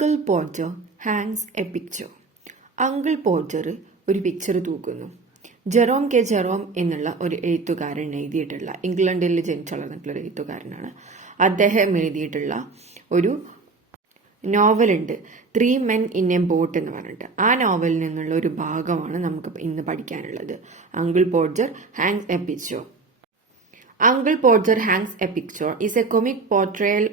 Uncle Podger hangs a picture. Uncle Podger ഒരു picture തൂക്കുന്നു. Jerome Jerome എന്നുള്ള ഒരു എഴുത്തുകാരൻ എഴുതിയിട്ടുള്ള, ഇംഗ്ലണ്ടിൽ ജനിച്ചു വളർന്നിട്ടുള്ള ഒരു എഴുത്തുകാരനാണ്. അദ്ദേഹം എഴുതിയിട്ടുള്ള ഒരു നോവലുണ്ട്, 3 Men in a Boat എന്ന് പറഞ്ഞിട്ട്. ആ നോവലിൽ നിന്നുള്ള ഒരു ഭാഗമാണ് നമുക്ക് ഇന്ന് പഠിക്കാനുള്ളത്. Uncle Podger hangs a picture. Uncle Podger Hangs a Picture is a comic portrayal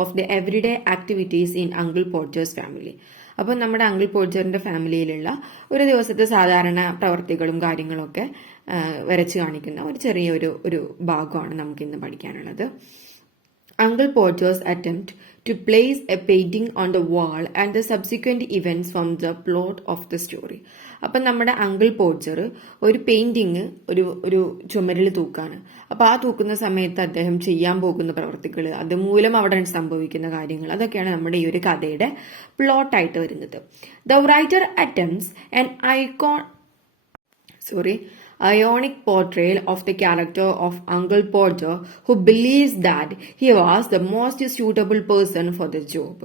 of the everyday activities in Uncle Podger's family. അപ്പോൾ നമ്മുടെ അങ്കിൾ പോർജറിന്റെ ഫാമിലിയിലുള്ള ഒരു ദിവസത്തെ സാധാരണ പ്രവർത്തികളും കാര്യങ്ങളൊക്കെ വരച്ച് കാണിക്കുന്ന ഒരു ചെറിയൊരു ഭാഗമാണ് നമുക്ക് ഇന്ന് പഠിക്കാനുള്ളത്. Uncle Podger's attempt to place a painting on the wall and the subsequent events from the plot of the story. അപ്പം നമ്മുടെ അങ്കിൾ പോർജർ ഒരു പെയിന്റിങ് ഒരു ചുമരിൽ തൂക്കാണ്. അപ്പൊ ആ തൂക്കുന്ന സമയത്ത് അദ്ദേഹം ചെയ്യാൻ പോകുന്ന പ്രവർത്തികൾ, അതുമൂലം അവിടെ സംഭവിക്കുന്ന കാര്യങ്ങൾ, അതൊക്കെയാണ് നമ്മുടെ ഈ ഒരു കഥയുടെ പ്ലോട്ടായിട്ട് വരുന്നത്. The writer attempts an ionic portrayal of the character of Uncle Podger, who believes that he was the most suitable person for the job.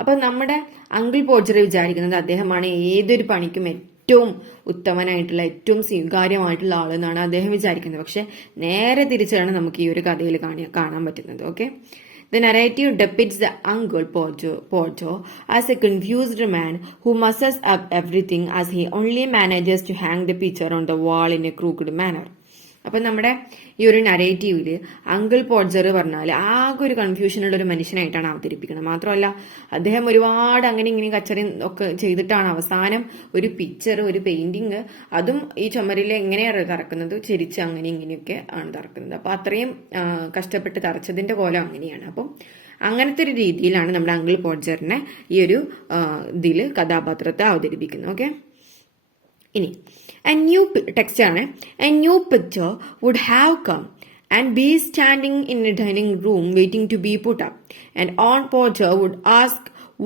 അപ്പൊ നമ്മുടെ അങ്കിൾ പോർജർ വിചാരിക്കുന്നത് അദ്ദേഹമാണ് ഏതൊരു പണിക്കും ഏറ്റവും ഉത്തമനായിട്ടുള്ള, ഏറ്റവും സ്വീകാര്യമായിട്ടുള്ള ആളെന്നാണ് അദ്ദേഹം വിചാരിക്കുന്നത്. പക്ഷെ നേരെ തിരിച്ചാണ് നമുക്ക് ഈ ഒരു കഥയിൽ കാണാൻ പറ്റുന്നത്. Okay, The narrative depicts the Uncle Podger as a confused man who messes up everything as he only manages to hang the picture on the wall in a crooked manner. അപ്പൊ നമ്മുടെ ഈ ഒരു നരേറ്റീവില് അങ്കിൾ പോർജർ പറഞ്ഞാൽ ആകെ ഒരു കൺഫ്യൂഷനുള്ള ഒരു മനുഷ്യനായിട്ടാണ് അവതരിപ്പിക്കുന്നത്. മാത്രമല്ല അദ്ദേഹം ഒരുപാട് അങ്ങനെ ഇങ്ങനെ കച്ചറി ഒക്കെ ചെയ്തിട്ടാണ് അവസാനം ഒരു പിക്ചർ, ഒരു പെയിന്റിങ്, അതും ഈ ചുമരിലെ എങ്ങനെയാണ് തറക്കുന്നത്, ചെരിച്ച് അങ്ങനെ ഇങ്ങനെയൊക്കെ ആണ് തറക്കുന്നത്. അപ്പൊ അത്രയും കഷ്ടപ്പെട്ട് തറച്ചതിന്റെ കോലം അങ്ങനെയാണ്. അപ്പം അങ്ങനത്തെ ഒരു രീതിയിലാണ് നമ്മുടെ അങ്കിൾ പോർജറിനെ ഈ ഒരു ഇതില് കഥാപാത്രത്തെ അവതരിപ്പിക്കുന്നത്. ഓക്കെ, ഇനി a new picture would have come and be standing in a dining room waiting to be put up, and Aunt Podger would ask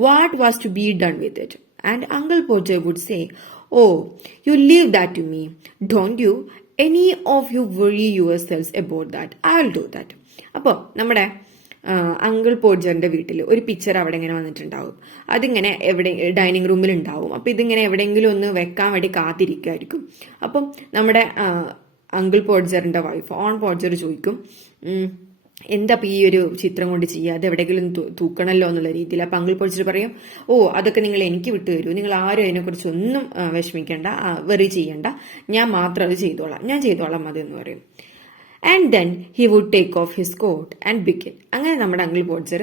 what was to be done with it, and Uncle Podger would say, "Oh, you leave that to me. Don't you any of you worry yourselves about that. I'll do that." അപ്പോൾ നമ്മുടെ uncle പോർജറിന്റെ വീട്ടിൽ ഒരു picture അവിടെ ഇങ്ങനെ വന്നിട്ടുണ്ടാവും. അതിങ്ങനെ എവിടെ dining റൂമിൽ ഉണ്ടാവും. അപ്പൊ ഇതിങ്ങനെ എവിടെയെങ്കിലും ഒന്ന് വെക്കാൻ വേണ്ടി കാത്തിരിക്കുമായിരിക്കും. അപ്പം നമ്മുടെ അങ്കിൾ പോർജറിന്റെ വൈഫ് ഓൺ പോർജർ ചോദിക്കും, എന്താ ഈ ഒരു ചിത്രം കൊണ്ട് ചെയ്യുക, അത് എവിടെയെങ്കിലും തൂക്കണല്ലോ എന്നുള്ള രീതിയിൽ. അപ്പൊ അങ്കിൾ പോർജർ പറയും, ഓ അതൊക്കെ നിങ്ങൾ എനിക്ക് വിട്ടു തരൂ, നിങ്ങൾ ആരും അതിനെക്കുറിച്ച് ഒന്നും വിഷമിക്കേണ്ട, വെറി ചെയ്യണ്ട, ഞാൻ മാത്രം അത് ചെയ്തോളാം, ഞാൻ ചെയ്തോളാം അതെന്ന് പറയും. And then he would take off his coat and begin. അങ്ങനെ നമ്മുടെ അങ്കിൾ പോർജർ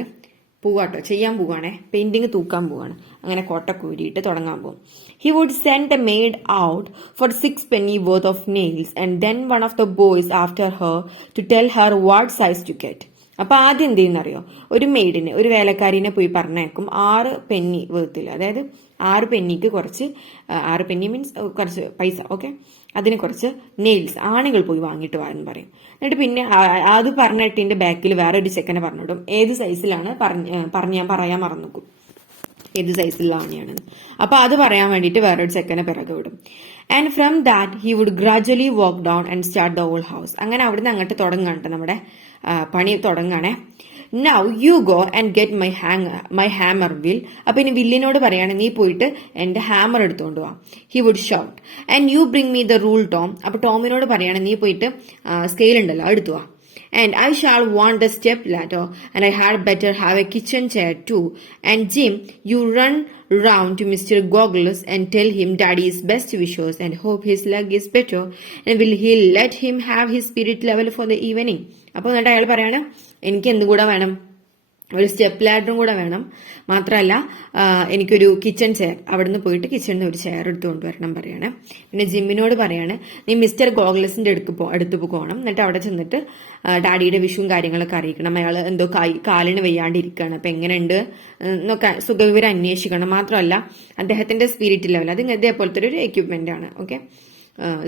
പോവാട്ടോ, ചെയ്യാൻ പോവാണേ, പെയിന്റിങ് തൂക്കാൻ പോവാണ്. അങ്ങനെ കോട്ടൊക്കെ ഊരിയിട്ട് തുടങ്ങാൻ പോകും. He would send the maid out for 6 penny worth of nails and then one of the boys after her to tell her what size to get. അപ്പൊ ആദ്യം എന്ത് ചെയ്യുന്നറിയോ, ഒരു മെയ്ഡിനെ, ഒരു വേലക്കാരിനെ പോയി പറഞ്ഞേക്കും 6 penny വേർത്തിൽ, അതായത് 6 pennyക്ക് കുറച്ച്, 6 penny മീൻസ് കുറച്ച് പൈസ, ഓക്കെ, അതിന് കുറച്ച് നെയിൽസ് ആണുങ്ങൾ പോയി വാങ്ങിയിട്ട് വരാൻ പറയും. എന്നിട്ട് പിന്നെ അത് പറഞ്ഞിട്ടിന്റെ ബാക്കിൽ വേറെ ഒരു ചെക്കനെ പറഞ്ഞിടും, ഏത് സൈസിലാണ് ഞാൻ പറയാൻ മറന്നു ഏത് സൈസിലുള്ള ആണിയാണെന്ന്. അപ്പൊ അത് പറയാൻ വേണ്ടിയിട്ട് വേറൊരു ചെക്കനെ പിറകെ വിടും. And from that he would gradually walk down and start the whole house. അങ്ങനെ അവിടുന്ന് അങ്ങോട്ട് തുടങ്ങാണ്ട് നമ്മുടെ പണി തുടങ്ങാണേ. Now you go and get my hammer, Will. അപ്പൊ ഇനി വില്ലിനോട് പറയാണ്, നീ പോയിട്ട് എന്റെ ഹാമർ എടുത്തോണ്ട് വാ. He would shout. And you bring me the rule, Tom. അപ്പൊ ടോമിനോട് പറയാണ്, നീ പോയിട്ട് സ്കെയിൽ ഉണ്ടല്ലോ എടുത്തു വാ. And I shall want the step ladder, and I had better have a kitchen chair too. And Jim, you run round to Mr. Goggles and tell him Daddy's best wishes and hope his leg is better, and will he let him have his spirit level for the evening. അപ്പൊ എന്നിട്ട് അയാൾ പറയാണ്, എനിക്ക് എന്തും കൂടെ വേണം, ഒരു step ലാഡറും കൂടെ വേണം, മാത്രമല്ല എനിക്കൊരു കിച്ചൺ ചെയർ, അവിടുന്ന് പോയിട്ട് കിച്ചണിൽ ഒരു ചെയർ എടുത്തുകൊണ്ട് വരണം പറയാണ്. പിന്നെ ജിമ്മിനോട് പറയാണ്, നീ മിസ്റ്റർ ഗോഗ്ലസിന്റെ അടുത്ത് പോകണം, എന്നിട്ട് അവിടെ ചെന്നിട്ട് ഡാഡിയുടെ വിഷുവും കാര്യങ്ങളൊക്കെ അറിയിക്കണം, അയാൾ എന്തോ കാലിന് വയ്യാണ്ടിരിക്കുകയാണ്, അപ്പൊ എങ്ങനെയുണ്ട് എന്നൊക്കെ സുഖവിവരം അന്വേഷിക്കണം. മാത്രമല്ല അദ്ദേഹത്തിന്റെ സ്പിരിറ്റ് ലെവൽ, അത് ഇതേപോലത്തെ ഒരു എക്യുപ്മെന്റ് ആണ്. ഓക്കെ,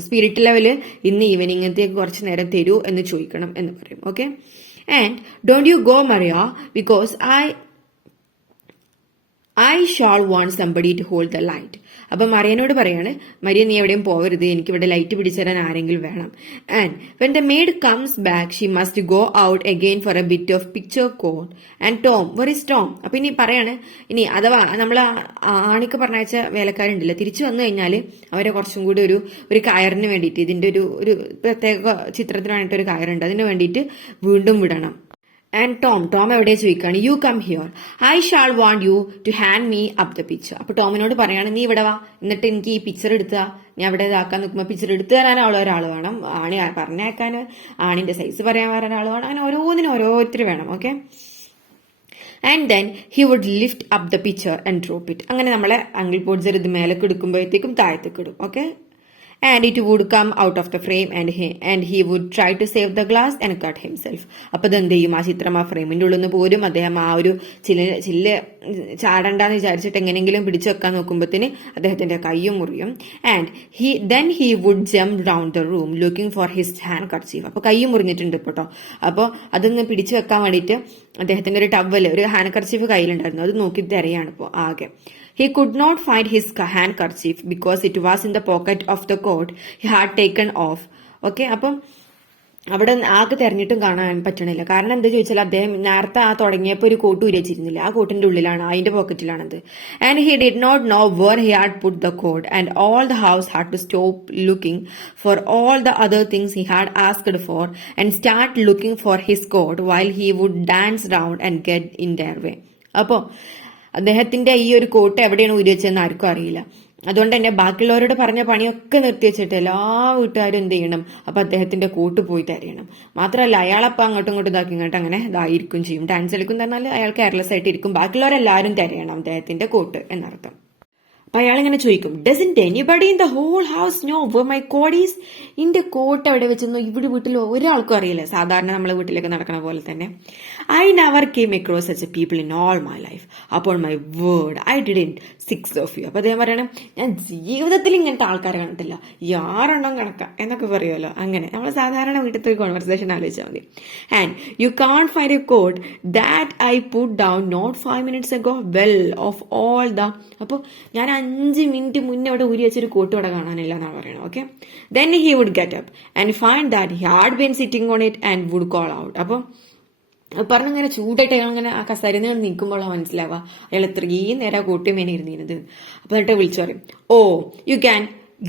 സ്പിരിറ്റ് ലെവല് ഇന്ന് ഈവനിങ്ങത്തേക്ക് കുറച്ച് നേരം തരൂ എന്ന് ചോദിക്കണം എന്ന് പറയും. Okay, and don't you go, Maria, because I shall want somebody to hold the light. അപ്പൊ മറിയനോട് പറയാണ്, മരിയ നീ എവിടെയും പോകരുത്, എനിക്ക് ഇവിടെ ലൈറ്റ് പിടിച്ചു തരാൻ ആരെങ്കിലും വേണം. And when the made comes back she must go out again for A bit of picture code. And Tom, where is Tom? അപ്പൊ ഇനി പറയാണ്, ഇനി അഥവാ നമ്മൾ ആണിക്ക് പറഞ്ഞയച്ച വേലക്കാരുണ്ടല്ലോ, തിരിച്ചു വന്നു കഴിഞ്ഞാൽ അവരെ കുറച്ചും കൂടി ഒരു കയറിന് വേണ്ടിയിട്ട്, ഇതിന്റെ ഒരു പ്രത്യേക ചിത്രത്തിന് വേണ്ടിയിട്ട് ഒരു കയറുണ്ട്, അതിന് വേണ്ടിയിട്ട് വീണ്ടും വിടണം. ആൻഡ് ടോം എവിടെ ചോദിക്കാണ്, you come here, I shall want you to hand me up the picture. അപ്പൊ ടോമിനോട് പറയാണ്, നീ ഇവിടെ വാ, എന്നിട്ട് എനിക്ക് ഈ പിക്ചർ എടുത്താ, ഞാൻ ഇവിടെ ഇതാക്കാൻ നിൽക്കുമ്പോൾ പിക്ചർ എടുത്തു തരാൻ ഒരാൾ വേണം, ആണി പറഞ്ഞേക്കാൻ ആണിന്റെ സൈസ് പറയാൻ വേറെ ഒരാൾ വേണം, അങ്ങനെ ഓരോന്നിനും ഓരോരുത്തർ വേണം. Okay, and then he would lift up the picture and drop it. അങ്ങനെ നമ്മളെ അങ്കിൾ പോഡ്ജർ ഇത് മേലേക്ക് എടുക്കുമ്പോഴത്തേക്കും താഴത്തേക്ക് ഇടും. Okay, and it would come out of the frame and he would try to save the glass and cut himself. അപ്പൊ ഇതെന്ത് ചെയ്യും, ആ ചിത്രം ആ ഫ്രെയിമിന്റെ ഉള്ളിൽ നിന്ന് പോരും, അദ്ദേഹം ആ ഒരു ചില്ല് ചാടണ്ടെന്ന് വിചാരിച്ചിട്ട് എങ്ങനെയെങ്കിലും പിടിച്ചു വെക്കാൻ നോക്കുമ്പോഴത്തേന് അദ്ദേഹത്തിന്റെ കയ്യും മുറിയും. And he would jump round the room looking for his handkerchief. അപ്പൊ കയ്യും മുറിഞ്ഞിട്ടുണ്ട് ഇപ്പോട്ടോ. അപ്പൊ അതൊന്ന് പിടിച്ചു വെക്കാൻ വേണ്ടിയിട്ട് അദ്ദേഹത്തിന്റെ ഒരു ടവല്, ഒരു ഹാൻഡ്കർച്ചീഫ് കയ്യിലുണ്ടായിരുന്നു, അത് നോക്കി തിരയാണ് ഇപ്പോ ആകെ. He could not find his handkerchief because it was in the pocket of the coat he had taken off. Okay, അപ്പം അവിടെ ആകെ തെരഞ്ഞിട്ടും കാണാൻ പറ്റണില്ല. കാരണം എന്താ ചോദിച്ചാൽ അദ്ദേഹം നേരത്തെ തുടങ്ങിയപ്പോൾ ഒരു കോട്ട് ഉരച്ചിരുന്നില്ല, ആ കോട്ടിന്റെ ഉള്ളിലാണ്, അതിന്റെ പോക്കറ്റിലാണത്. And he did not know where he had put the coat and all the house had to stop looking for all the other things he had asked for and start looking for his coat while he would dance round and get in their way. അപ്പോൾ അദ്ദേഹത്തിന്റെ ഈ ഒരു coat എവിടെയാണ് ഊരി വെച്ചതെന്ന് ആർക്കും അറിയില്ല. അതുകൊണ്ട് തന്നെ ബാക്കിയുള്ളവരോട് പറഞ്ഞ പണിയൊക്കെ നിർത്തിവെച്ചിട്ട് എല്ലാ വീട്ടുകാരും എന്ത് ചെയ്യണം, അപ്പൊ അദ്ദേഹത്തിന്റെ കോട്ട് പോയി തരയണം. മാത്രമല്ല അയാളപ്പം അങ്ങോട്ടും ഇങ്ങോട്ടും ഇതാക്കി ഇങ്ങോട്ട് അങ്ങനെ ഇതായിരിക്കും ചെയ്യും, ഡാൻസ് കളിക്കും പറഞ്ഞാൽ അയാൾ കെയർലെസ് ആയിട്ട് ഇരിക്കും, ബാക്കിയുള്ളവരെല്ലാവരും തരയണം അദ്ദേഹത്തിന്റെ കോട്ട് എന്നർത്ഥം. അപ്പൊ അയാളിങ്ങനെ ചോദിക്കും, doesn't anybody in the whole house know where my coat is? ഇന്റെ കോട്ട് എവിടെ വെച്ചെന്നോ ഇവിടെ വീട്ടിൽ ഒരാൾക്കും അറിയില്ല. സാധാരണ നമ്മളെ വീട്ടിലേക്ക് നടക്കണ പോലെ തന്നെ. I never came across such a people in all my life അപ്പോൾ my word I didn't 6 of you. അപ്പൊ അദ്ദേഹം പറയണം, ഞാൻ ജീവിതത്തിൽ ഇങ്ങനത്തെ ആൾക്കാരെ കണ്ടിട്ടില്ല, യാറെണ്ണം കണക്കാം എന്നൊക്കെ പറയുമല്ലോ. അങ്ങനെ നമ്മൾ സാധാരണ വീട്ടിലത്തെ ഒരു കോൺവെർസേഷൻ ആലോചിച്ചാൽ മതി. And you can't find a coat that I put down not 5 minutes ago well off all the. അപ്പോൾ ഞാൻ 5 minutes മുന്നേ അവിടെ ഊരി വെച്ചൊരു കോട്ട് അവിടെ കാണാനില്ല എന്നാണ് പറയണത്. Okay, then he would get up and find that he had been sitting on it and would call out. അപ്പോൾ പറഞ്ഞിങ്ങനെ ചൂടായിട്ട് അയാൾ അങ്ങനെ ആ കസേരയിൽ നിൽക്കുമ്പോഴാണ് മനസ്സിലാവുക അയാൾ ഇത്രയും നേരം കൂട്ടിമേനെ ഇരുന്നിരുന്നത്. അപ്പൊ എന്നിട്ട് വിളിച്ചു പറയും, oh you can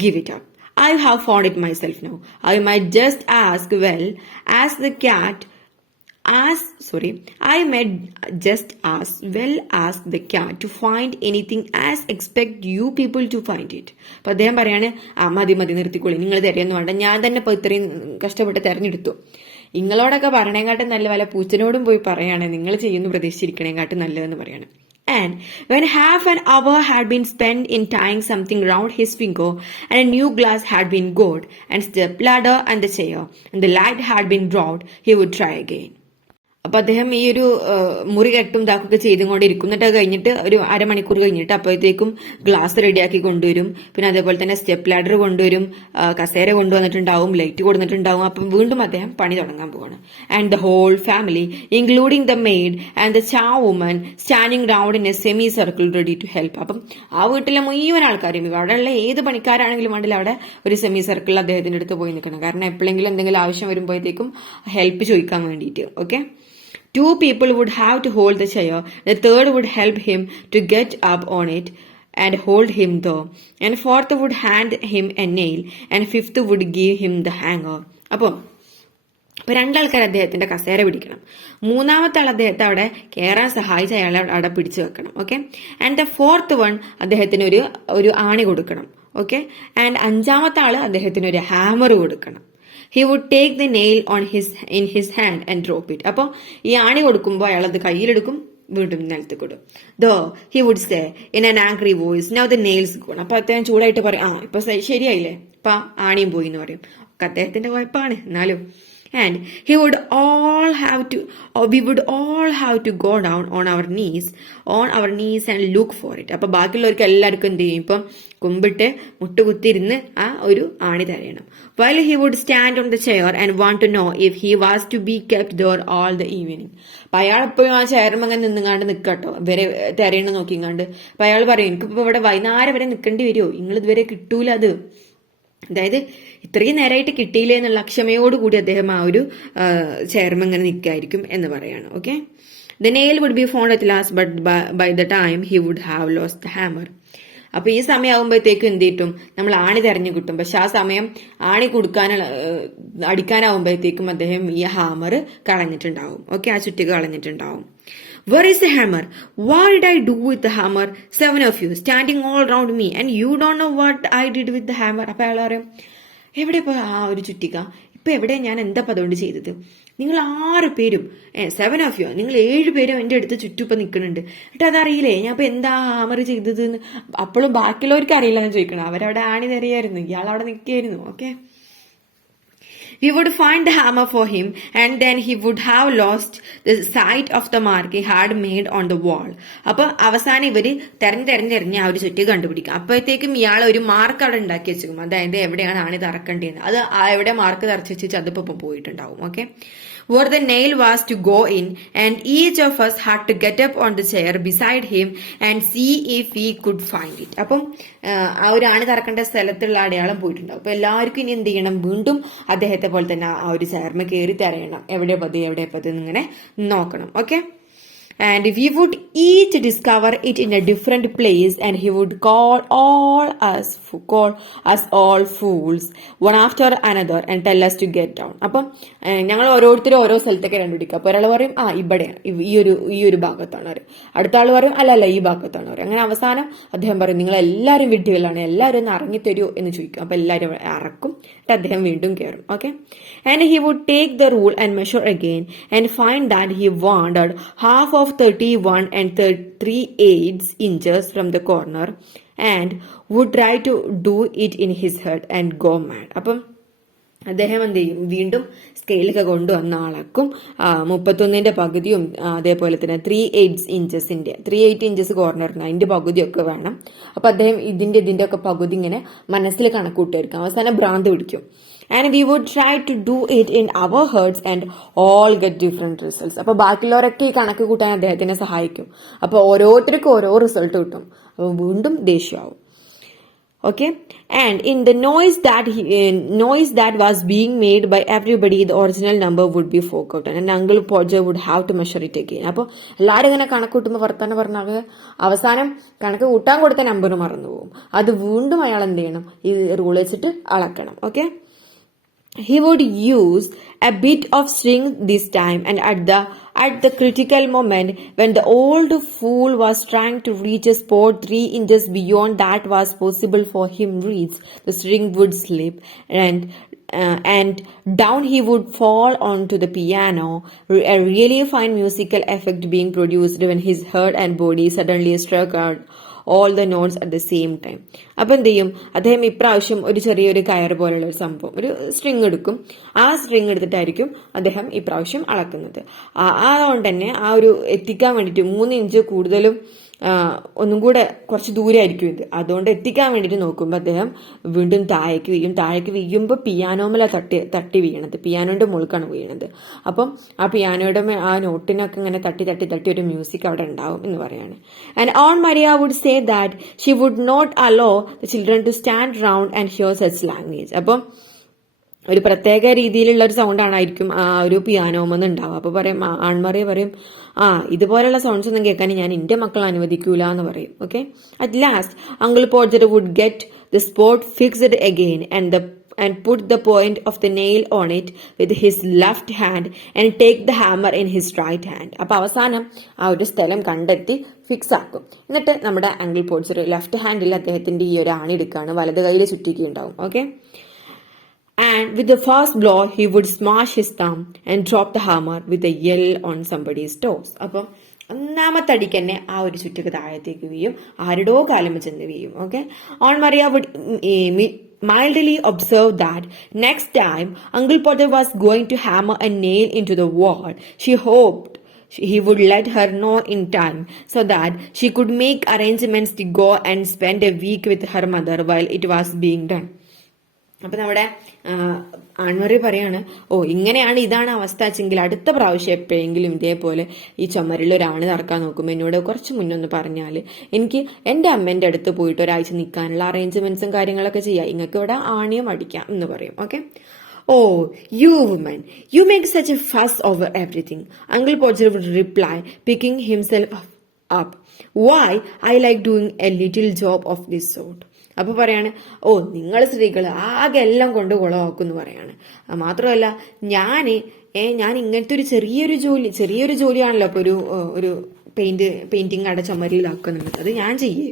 give it up, I have found it myself now, I might just ask well as the cat I might just as well ask the cat to find anything as expect you people to find it. അപ്പൊ അദ്ദേഹം പറയാണ്, മതി നിർത്തിക്കോളി, നിങ്ങൾ തരെയൊന്നും വേണ്ട, ഞാൻ തന്നെ ഇപ്പൊ ഇത്രയും കഷ്ടപ്പെട്ട് തെരഞ്ഞെടുത്തു, നിങ്ങളോടൊക്കെ പറയണേക്കാട്ടും നല്ല വല്ല പൂച്ചനോടും പോയി പറയാണ്, നിങ്ങൾ ചെയ്യുന്നു പ്രതീക്ഷിച്ചിരിക്കണേക്കാട്ടും നല്ലതെന്ന് പറയാണ്. And when half an hour had been spent in tying something round his finger, and a new glass had been got, and the ladder and the chair, and the light had been brought, he would try again. അപ്പൊ അദ്ദേഹം ഈ ഒരു മുറി കെട്ടും ഇതാക്കൊക്കെ ചെയ്തുകൊണ്ടിരിക്കും. എന്നിട്ട് അത് കഴിഞ്ഞിട്ട് ഒരു അരമണിക്കൂർ കഴിഞ്ഞിട്ട് അപ്പോഴത്തേക്കും ഗ്ലാസ് റെഡിയാക്കി കൊണ്ടുവരും. പിന്നെ അതേപോലെ തന്നെ സ്റ്റെപ്പ് ലാഡർ കൊണ്ടുവരും, കസേര കൊണ്ടുവന്നിട്ടുണ്ടാവും, ലൈറ്റ് കൊടുത്തിട്ടുണ്ടാവും. അപ്പം വീണ്ടും അദ്ദേഹം പണി തുടങ്ങാൻ പോവാണ്. And the whole family including the maid and the char woman standing round in a semi circle ready to help. അപ്പം ആ വീട്ടിലെ മുഴുവൻ ആൾക്കാരും, അവിടെയുള്ള ഏത് പണിക്കാരാണെങ്കിലും വേണ്ടില്ല, അവിടെ ഒരു സെമി സർക്കിളിൽ അദ്ദേഹത്തിന്റെ അടുത്ത് പോയി നിൽക്കണം. കാരണം എപ്പോഴെങ്കിലും എന്തെങ്കിലും ആവശ്യം വരുമ്പോഴത്തേക്കും ഹെൽപ്പ് ചോദിക്കാൻ വേണ്ടിയിട്ട്. Okay, 2 people would have to hold the chair, the third would help him to get up on it and hold him there, and fourth would hand him a nail, and fifth would give him the hanger. അപ്പോൾ 2 ആൾക്കാർ അദ്ദേഹത്തിന്റെ കസേര പിടിക്കണം, 3-ാമത്തെ ആൾ അദ്ദേഹത്തെ അവിടെ കയറാൻ സഹായിച്ച അയാളെ അവിടെ പിടിച്ചു വെക്കണം. Okay, and the 4th one അദ്ദേഹത്തിന് ഒരു ആണി കൊടുക്കണം. ഓക്കെ, ആൻഡ് 5-ാമത്തെ ആള് അദ്ദേഹത്തിന് ഒരു ഹാമർ കൊടുക്കണം. He would take the nail in his hand and drop it. അപ്പോൾ ഈ ആണി കൊടുക്കുമ്പോൾ അയാൾ അത് കയ്യിലെടുക്കും, വീണ്ടും നിലത്ത് കൊടുക്കും. Though he would say in an angry voice, now the nails gone. അപ്പൊ അദ്ദേഹം ചൂടായിട്ട് പറയും, ഇപ്പൊ ശരിയായില്ലേ, ഇപ്പൊ ആണിയും പോയി എന്ന് പറയും. ഒക്കെ അദ്ദേഹത്തിന്റെ കുഴപ്പമാണ്. എന്നാലും and he would all have to or we would all have to go down on our knees and look for it. അപ്പൊ ബാക്കിയുള്ളവർക്ക് എല്ലാവർക്കും എന്ത് ചെയ്യും, ഇപ്പം കുമ്പിട്ട് മുട്ടുകുത്തിരുന്ന് ആ ഒരു ആണി തരയണം. While he would stand on the chair and want to know if he was to be kept there all the evening. അപ്പൊ അയാൾ എപ്പോഴും ആ ചെയർമങ്ങനെ നിന്നുകാണ്ട് നിൽക്കട്ടോ, ഇവരെ തിരയണം നോക്കിങ്ങാണ്ട്. അപ്പൊ അയാൾ പറയും, എനിക്കിപ്പോ ഇവിടെ വൈകുന്നേരം വരെ നിൽക്കേണ്ടി വരുമോ, നിങ്ങൾ ഇതുവരെ കിട്ടൂല അത്. അതായത് ഇത്രയും നേരമായിട്ട് കിട്ടിയില്ലേ എന്നുള്ള അക്ഷമയോടുകൂടി അദ്ദേഹം ആ ഒരു ചെയർമൻ ഇങ്ങനെ നിൽക്കായിരിക്കും എന്ന് പറയാണ്. Okay, the nail would be found at last but by the time he would have lost the hammer. അപ്പൊ ഈ സമയമാകുമ്പോഴത്തേക്കും എന്ത് കിട്ടും, നമ്മൾ ആണി തെരഞ്ഞു കിട്ടും. പക്ഷെ ആ സമയം ആണി അടിക്കാനാവുമ്പോഴത്തേക്കും അദ്ദേഹം ഈ ഹാമർ കളഞ്ഞിട്ടുണ്ടാവും. ഓക്കെ, ആ ചുറ്റിക കളഞ്ഞിട്ടുണ്ടാവും. Where is the hammer? What did I do with the hammer? 7 of you standing all around me and you don't know what I did with the hammer. അപ്പൊ അയാൾ പറയും, എവിടെ പോയി ആ ഒരു ചുറ്റിക, ഇപ്പൊ എവിടെ, ഞാൻ എന്താ അതുകൊണ്ട് ചെയ്തത്? നിങ്ങൾ 6 പേരും 7 of you, നിങ്ങൾ 7 പേരും എന്റെ അടുത്ത് ചുറ്റും നിൽക്കുന്നുണ്ട്, എന്നിട്ട് അതറിയില്ലേ ഞാൻ ഇപ്പൊ എന്താ ഹാമർ ചെയ്തത് എന്ന്. അപ്പോഴും ബാക്കിയുള്ളവർക്ക് അറിയില്ല എന്ന് ചോദിക്കണം. അവരവിടെ ആണി തരികയായിരുന്നു, ഇയാൾ അവിടെ നിൽക്കുകയായിരുന്നു. Okay, we would find the hammer for him and then he would have lost the sight of the mark he had made on the wall. അപ്പൊ അവസാനം ഇവര് തെരഞ്ഞെറിഞ്ഞ് ആ ഒരു ചുറ്റി കണ്ടുപിടിക്കും. അപ്പോഴത്തേക്കും ഇയാൾ ഒരു മാർക്ക് അവിടെ ഉണ്ടാക്കി വെച്ചിരിക്കും, അതായത് എവിടെയാണ് ആണി തറക്കേണ്ടത്. അത് എവിടെ മാർക്ക് തറച്ചു വെച്ച് അതിപ്പോ പോയിട്ടുണ്ടാവും. Okay, where the nail was to go in and each of us had to get up on the chair beside him and see if he could find it. അപ്പം ആ ഒരു ആണി തറക്കേണ്ട സ്ഥലത്തുള്ള അടയാളം പോയിട്ടുണ്ടാവും. അപ്പൊ എല്ലാവർക്കും ഇനി എന്ത് ചെയ്യണം, വീണ്ടും അദ്ദേഹത്തെ പോലെ തന്നെ ആ ഒരു ചെയർമ കയറി തരയണം, എവിടെ പതി എന്നിങ്ങനെ നോക്കണം. Okay, and we would each discover it in a different place and he would call us all fools one after another and tell us to get down. അപ്പം ഞങ്ങൾ ഓരോരുത്തരും ഓരോ സ്ഥലത്തേക്ക് കണ്ടുപിടിക്കുക. അപ്പൊ ഒരാൾ പറയും ഇവിടെയാണ്, ഈ ഒരു ഭാഗത്താണ് പറയും, അടുത്ത ആൾ പറയും അല്ല ഈ ഭാഗത്താണ് പറയും. അങ്ങനെ അവസാനം അദ്ദേഹം പറയും, നിങ്ങൾ എല്ലാവരും വിഡ്ഢികളാണ്, എല്ലാവരും ഒന്ന് ഇറങ്ങിത്തരുമോ എന്ന് ചോദിക്കും. അപ്പൊ എല്ലാവരും ഇറക്കും, അദ്ദേഹം വീണ്ടും കയറും. Okay, and he would take the rule and measure again and find that he wandered half of 31 and 3/8 inches from the corner and would try to do it in his head and go mad. അപ്പം അദ്ദേഹം എന്ത് ചെയ്യും, വീണ്ടും സ്കെയിലൊക്കെ കൊണ്ടുവന്ന അളക്കും, 31 പകുതിയും അതേപോലെ തന്നെ 3/8 ഇഞ്ചസ് കോർണറിന് അതിന്റെ പകുതിയൊക്കെ വേണം. അപ്പൊ അദ്ദേഹം ഇതിന്റെ ഒക്കെ പകുതി ഇങ്ങനെ മനസ്സിൽ കണക്കൂട്ടായിരിക്കും. അവസാനം ഭ്രാന്ത് പിടിക്കും. And we would try to do it in our heads and all get different results. അപ്പൊ ബാക്കിയുള്ളവരൊക്കെ ഈ കണക്ക് കൂട്ടാൻ അദ്ദേഹത്തിനെ സഹായിക്കും. അപ്പൊ ഓരോരുത്തർക്കും ഓരോ റിസൾട്ട് കിട്ടും. അപ്പൊ വീണ്ടും ദേഷ്യമാവും. Okay, and in the noise that was being made by everybody, the original number would be forgotten and Uncle Podger would have to measure it again. അപ്പോൾ എല്ലാവരും ഇങ്ങനെ കണക്ക് കൂട്ടുമ്പോൾ വർത്തമാനം പറഞ്ഞാൽ അവസാനം കണക്ക് കൂട്ടാൻ കൊടുത്ത നമ്പർ മറന്നു പോകും. അത് വീണ്ടും അയാൾ എന്ത് ചെയ്യണം, ഈ റൂൾ വെച്ചിട്ട് അളക്കണം. Okay, he would use a bit of string this time and at the critical moment when the old fool was trying to reach a spot 3 inches beyond that was possible for him reach, the string would slip and down he would fall onto the piano, a really fine musical effect being produced when his head and body suddenly struck out all the notes at the same time. അപ്പൊ എന്ത് ചെയ്യും, അദ്ദേഹം ഇപ്രാവശ്യം ഒരു ചെറിയൊരു കയർ പോലുള്ള ഒരു സംഭവം, ഒരു സ്ട്രിങ് എടുക്കും. ആ സ്ട്രിങ് എടുത്തിട്ടായിരിക്കും അദ്ദേഹം ഇപ്രാവശ്യം അളക്കുന്നത്. അതുകൊണ്ട് തന്നെ ആ ഒരു എത്തിക്കാൻ വേണ്ടിയിട്ട് 3 ഇഞ്ച് കൂടുതലും ഒന്നും കൂടെ കുറച്ച് ദൂരമായിരിക്കും ഇത്. അതുകൊണ്ട് എത്തിക്കാൻ വേണ്ടിയിട്ട് നോക്കുമ്പോൾ അദ്ദേഹം വീണ്ടും താഴേക്ക് വീഴുമ്പോൾ പിയാനോമല തട്ടി വീണത്, പിയാനോന്റെ മുകൾക്കാണ് വീണത്. അപ്പം ആ പിയാനോയുടെ ആ നോട്ടിനൊക്കെ ഇങ്ങനെ തട്ടി ഒരു മ്യൂസിക് അവിടെ ഉണ്ടാവും എന്ന് പറയാണ്. And on Maria would say that she would not allow the children to stand round and hear such language. അപ്പം ഒരു പ്രത്യേക രീതിയിലുള്ള ഒരു സൗണ്ട് ആണായിരിക്കും ആ ഒരു പിയാനോമെന്ന് ഉണ്ടാവുക. അപ്പൊ പറയും, ആൺമറിയ പറയും, ഇതുപോലെയുള്ള സൗണ്ട്സ് ഒന്നും കേൾക്കാൻ ഞാൻ എന്റെ മക്കൾ അനുവദിക്കൂല എന്ന് പറയും. Okay, at last uncle Podger would get the spot fixed again and put the point of the nail on it with his left hand and take the hammer in his right hand. അപ്പൊ അവസാനം ആ ഒരു സ്ഥലം കണ്ടെത്തി fix ആക്കും. എന്നിട്ട് നമ്മുടെ uncle പോഡ്ജർ left handle അദ്ദേഹത്തിന്റെ ഈ ഒരു ആണി എടുക്കുകയാണ്, വലത് കയ്യിൽ ചുറ്റിക്കുണ്ടാവും. Okay, and with the first blow he would smash his thumb and drop the hammer with a yell on somebody's toes. അപ്പം ഒന്നാമത്തെ അടിക്ക് തന്നെ ആ ഒരു ചുറ്റക്ക് താഴത്തേക്ക് വീഴും, ആരുടോ കാലുമ്മ ചെന്ന് വീഴും. Okay, on Maria would mildly observed that next time Uncle Potter was going to hammer a nail into the wall, she hoped he would let her know in time so that she could make arrangements to go and spend a week with her mother while it was being done. അപ്പൊ നമ്മുടെ ആൺമറി പറയാണ്, ഇങ്ങനെയാണ് ഇതാണ് അവസ്ഥ വെച്ചെങ്കിൽ അടുത്ത പ്രാവശ്യം എപ്പോഴെങ്കിലും ഇതേപോലെ ഈ ചുമരിൽ ഒരാണ് നടക്കാൻ നോക്കുമ്പോൾ എന്നോട് കുറച്ച് മുന്നൊന്ന് പറഞ്ഞാൽ എനിക്ക് എൻ്റെ അമ്മേൻ്റെ അടുത്ത് പോയിട്ട് ഒരാഴ്ച നിൽക്കാനുള്ള അറേഞ്ച്മെന്റ്സും കാര്യങ്ങളൊക്കെ ചെയ്യാം, നിങ്ങൾക്ക് ഇവിടെ ആണിയും അടിക്കാം എന്ന് പറയും. Okay, "Oh, you woman, you make such a fuss over everything," Uncle Podger would reply, picking himself up. "Why, I like doing a little job of this sort." അപ്പൊ പറയാണ്, നിങ്ങൾ സ്ത്രീകൾ ആകെ എല്ലാം കൊണ്ട് കുളമാക്കുമെന്ന് പറയാണ്. മാത്രമല്ല ഞാൻ ഇങ്ങനത്തെ ഒരു ചെറിയൊരു ജോലിയാണല്ലോ അപ്പൊ ഒരു പെയിന്റിങ് അട ചുമരിലാക്കുന്നുണ്ട്, അത് ഞാൻ ചെയ്യേ.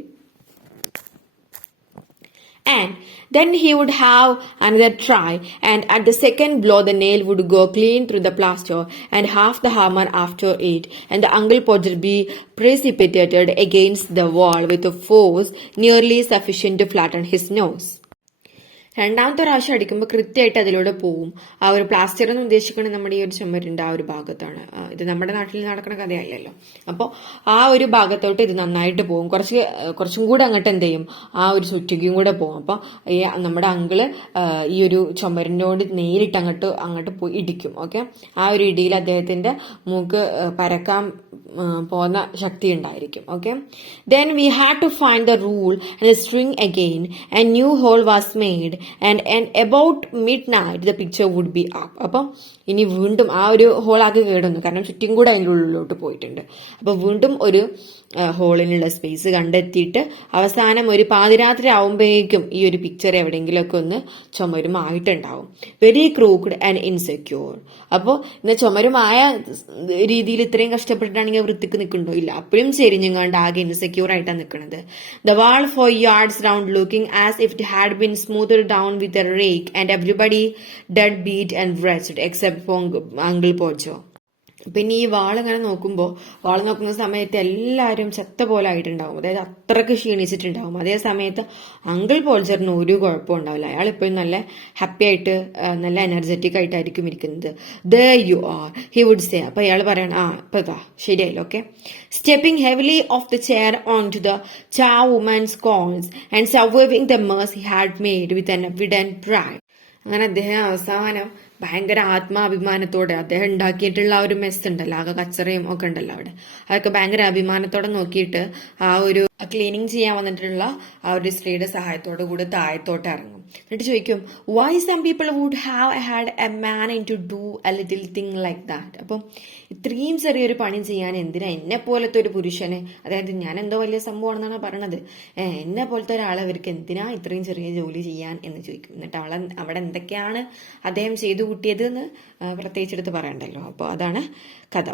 And then he would have another try, and at the second blow the nail would go clean through the plaster and half the hammer after it, and the Uncle Podger be precipitated against the wall with a force nearly sufficient to flatten his nose. രണ്ടാമത്തെ പ്രാവശ്യം അടിക്കുമ്പോൾ കൃത്യമായിട്ട് അതിലൂടെ പോവും. ആ ഒരു plaster എന്ന് ഉദ്ദേശിക്കുന്നത് നമ്മുടെ ഈ ഒരു ചുമരിന്റെ ആ ഒരു ഭാഗത്താണ്. ഇത് നമ്മുടെ നാട്ടിൽ നടക്കുന്ന കഥയല്ലല്ലോ. അപ്പോൾ ആ ഒരു ഭാഗത്തോട്ട് ഇത് നന്നായിട്ട് പോകും. കുറച്ചും കൂടെ അങ്ങോട്ട് എന്ത് ചെയ്യും, ആ ഒരു ചുറ്റിക്കും കൂടെ പോകും. അപ്പോൾ ഈ നമ്മുടെ അങ്കിള് ഈ ഒരു ചുമരിനോട് നേരിട്ട് അങ്ങോട്ട് പോയി ഇടിക്കും. ഓക്കെ, ആ ഒരു ഇടിയിൽ അദ്ദേഹത്തിന്റെ മൂക്ക് പരക്കാൻ പോകുന്ന ശക്തി ഉണ്ടായിരിക്കും. Okay, then we had to find the rule and the string again, a new hole was made, and about midnight the picture would be up. അപ്പം ഇനി വീണ്ടും ആ ഒരു ഹോളാകെ കേടുന്നു, കാരണം ചുറ്റും കൂടെ അതിൻ്റെ ഉള്ളിലോട്ട് പോയിട്ടുണ്ട്. അപ്പൊ വീണ്ടും ഒരു ഹോളിനുള്ള സ്പേസ് കണ്ടെത്തിയിട്ട് അവസാനം ഒരു പാതിരാത്രി ആവുമ്പോഴേക്കും ഈ ഒരു പിക്ചർ എവിടെയെങ്കിലുമൊക്കെ ഒന്ന് ചുമരുമായിട്ടുണ്ടാവും. Very crooked and insecure. അപ്പോൾ ഇന്ന് ചുമരുമായ രീതിയിൽ ഇത്രയും കഷ്ടപ്പെട്ടിട്ടാണെങ്കിൽ വൃത്തിക്ക് നിൽക്കണ്ടോ? ഇല്ല, അപ്പോഴും ചെരിഞ്ഞുങ്ങാണ്ട് ആകെ ഇൻസെക്യൂർ ആയിട്ടാണ് നിൽക്കുന്നത്. The wall for yards round looking as if it had been smoothed down with a rake, and everybody dead beat and wretched except for Uncle Podger. പിന്നെ ഈ വാളിങ്ങനെ നോക്കുന്ന സമയത്ത് എല്ലാവരും ചത്ത പോലെ ആയിട്ടുണ്ടാവും, അതായത് അത്രക്ക് ക്ഷീണിച്ചിട്ടുണ്ടാവും. അതേ സമയത്ത് അങ്കിൾ പോൾജറിന് ഒരു കുഴപ്പം ഉണ്ടാവില്ല, അയാൾ ഇപ്പോഴും നല്ല ഹാപ്പി ആയിട്ട് നല്ല എനർജറ്റിക് ആയിട്ടായിരിക്കും ഇരിക്കുന്നത്. "There you are," he would say. അപ്പൊ അയാൾ പറയണം, ഇപ്പൊ ശരിയായില്ലോ. Okay, stepping heavily off the chair onto the charwoman's corns and surviving the mess he had made with an evident pride. അങ്ങനെ അദ്ദേഹം അവസാനം ഭയങ്കര ആത്മാഭിമാനത്തോടെ അദ്ദേഹം ഉണ്ടാക്കിയിട്ടുള്ള ആ ഒരു മെസ് ഉണ്ടല്ലോ, ആകെ കച്ചറയും ഒക്കെ ഉണ്ടല്ലോ അവിടെ, അതൊക്കെ ഭയങ്കര അഭിമാനത്തോടെ നോക്കിയിട്ട് ആ ഒരു ക്ലീനിങ് ചെയ്യാൻ വന്നിട്ടുള്ള ആ ഒരു സ്ത്രീയുടെ സഹായത്തോടു കൂടി താഴത്തോട്ട് ഇറങ്ങും. എന്നിട്ട് ചോദിക്കും, "Why some people would have had a man to do a little thing like that?" അപ്പം ഇത്രയും ചെറിയൊരു പണി ചെയ്യാൻ എന്തിനാ എന്നെ പോലത്തെ ഒരു പുരുഷന്, അതായത് ഞാൻ എന്തോ വലിയ സംഭവമാണെന്നാണ് പറയണത്, എന്നെ പോലത്തെ ഒരാളെ അവർക്ക് എന്തിനാ ഇത്രയും ചെറിയ ജോലി ചെയ്യാൻ എന്ന് ചോദിക്കും. എന്നിട്ട് അവിടെ എന്തൊക്കെയാണ് അദ്ദേഹം ചെയ്തു കൂട്ടിയത് എന്ന് പ്രത്യേകിച്ചെടുത്ത് പറയണ്ടല്ലോ. അപ്പോൾ അതാണ് കഥ.